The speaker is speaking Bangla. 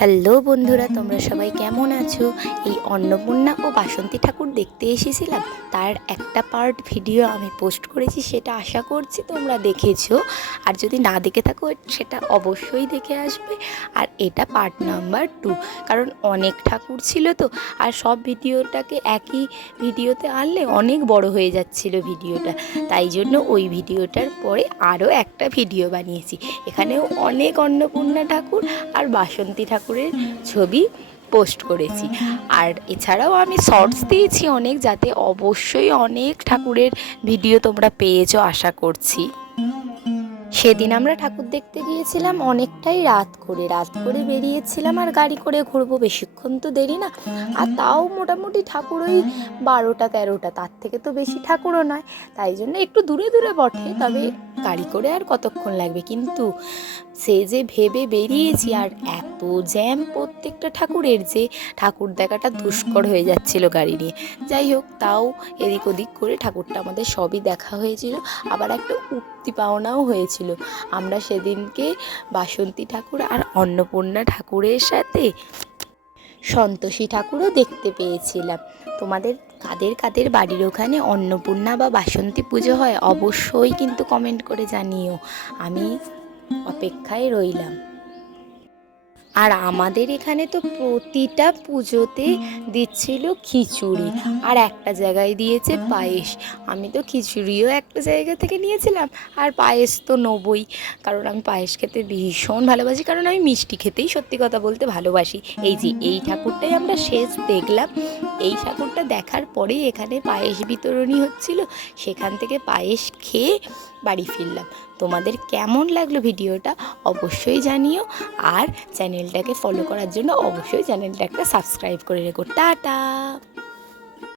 হ্যালো বন্ধুরা, তোমরা সবাই কেমন আছো? এই অন্নপূর্ণা ও বাসন্তী ঠাকুর দেখতে এসেছিলাম। তার একটা পার্ট ভিডিও আমি পোস্ট করেছি, সেটা আশা করছি তোমরা দেখেছ। আর যদি না দেখে থাকো, সেটা অবশ্যই দেখে আসবে। আর এটা পার্ট নাম্বার টু কারণ অনেক ঠাকুর ছিল তো, আর সব ভিডিওটাকে একই ভিডিওতে আনলে অনেক বড় হয়ে যাচ্ছিল ভিডিওটা। তাই জন্য ওই ভিডিওটার পরে আরও একটা ভিডিও বানিয়েছি। এখানেও অনেক অন্নপূর্ণা ঠাকুর আর বাসন্তী ঠাকুরের ছবি পোস্ট করেছি। আর এছাড়াও আমি শর্টস দিয়েছি অনেক যাতে অবশ্যই অনেক ঠাকুরের ভিডিও তোমরা পেয়েছ আশা করছি। সেদিন আমরা ঠাকুর দেখতে গিয়েছিলাম, অনেকটাই রাত করে রাত করে বেরিয়েছিলাম আর গাড়ি করে ঘুরবো, বেশিক্ষণ তো দেরি না। আর তাও মোটামুটি ঠাকুর ওই বারোটা, তেরোটা, তার থেকে তো বেশি ঠাকুরও নয়। তাই জন্য একটু দূরে দূরে বটে, তবে গাড়ি করে আর কতক্ষণ লাগবে? কিন্তু সে যে ভেবে বেরিয়েছি আর এত জ্যাম প্রত্যেকটা ঠাকুরের যে ঠাকুর দেখাটা দুষ্কর হয়ে যাচ্ছিল গাড়ি নিয়ে। যাই হোক, তাও এদিক ওদিক করে ঠাকুরটা আমাদের সবই দেখা হয়েছিল। আবার একটা উক্তি পাওনাও হয়েছিল। আমরা সেদিনকে বাসন্তী ঠাকুর আর অন্নপূর্ণা ঠাকুরের সাথে সন্তোষী ঠাকুরও দেখতে পেয়েছিলাম। তোমাদের কাদের কাদের বাড়ির ওখানে অন্নপূর্ণা বা বাসন্তী পুজো হয় অবশ্যই কিন্তু কমেন্ট করে জানিও। আমি অপেক্ষায় রইলাম। আর আমাদের এখানে তো প্রতিটা পুজোতে দিচ্ছিল খিচুড়ি। আর একটা জায়গায় দিয়েছে পায়েস। আমি তো খিচুড়িও একটা জায়গা থেকে নিয়েছিলাম। আর পায়েস তো নেবই। কারণ আমি পায়েস খেতে ভীষণ ভালোবাসি। কারণ আমি মিষ্টি খেতেই সত্যি কথা বলতে ভালোবাসি। এই যে এই ঠাকুরটাই আমরা শেষ দেখলাম। এই ঠাকুরটা দেখার পরেই এখানে পায়েস বিতরণী হচ্ছিল। সেখান থেকে পায়েস খেয়ে বাড়ি ফিরলাম। তোমাদের কেমন লাগল ভিডিওটা? অবশ্যই জানিও। আর চ্যানেলটাকে ফলো করার জন্য অবশ্যই চ্যানেলটা একটা সাবস্ক্রাইব করে রেখো। টাটা!